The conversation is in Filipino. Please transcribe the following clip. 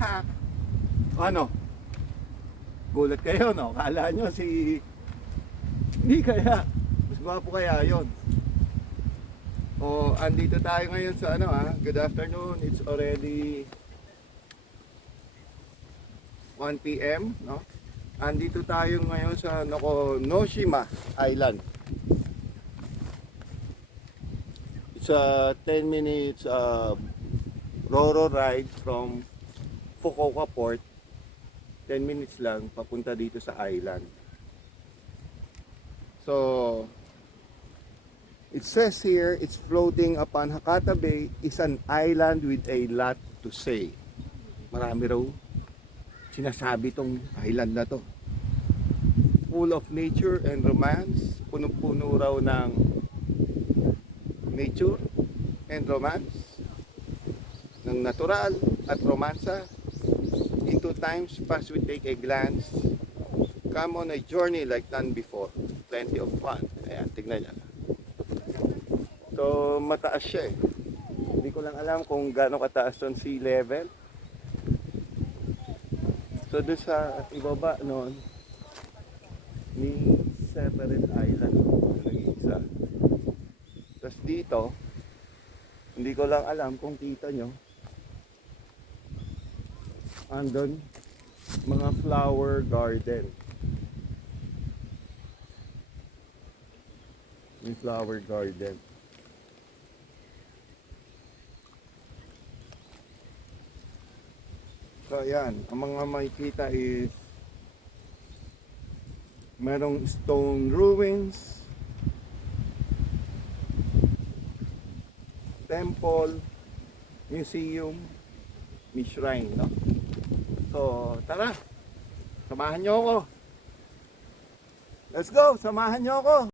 hack. Ano? Gulat kayo, no? Kala nyo si... Hindi kaya. Mas gwapo kaya yon. O, andito tayo ngayon sa ano good afternoon. It's already 1 p.m. no? Andito tayo ngayon sa Noshima Island. It's a 10 minutes Roro ride from Fukuoka Port. 10 minutes lang papunta dito sa island. So, it says here, it's floating upon Hakata Bay, is an island with a lot to say. Marami raw sinasabi tong island na to. Full of nature and romance. Punong-puno raw ng nature and romance. Ng natural at romansa. In 2 times, fast we take a glance. Come on a journey like none before. Plenty of fun. Ayan, tignan nyo. So, mataas siya eh. Hindi ko lang alam kung gaano kataas yung sea level. So, doon sa ibaba noon, may separate island. Nag-iisa. Tapos dito, hindi ko lang alam kung kita nyo, andun, mga flower garden. May flower garden. So ayan, ang mga makikita is merong stone ruins, temple, museum, may shrine, no? So tara, samahan nyo ako. Let's go, samahan nyo ako.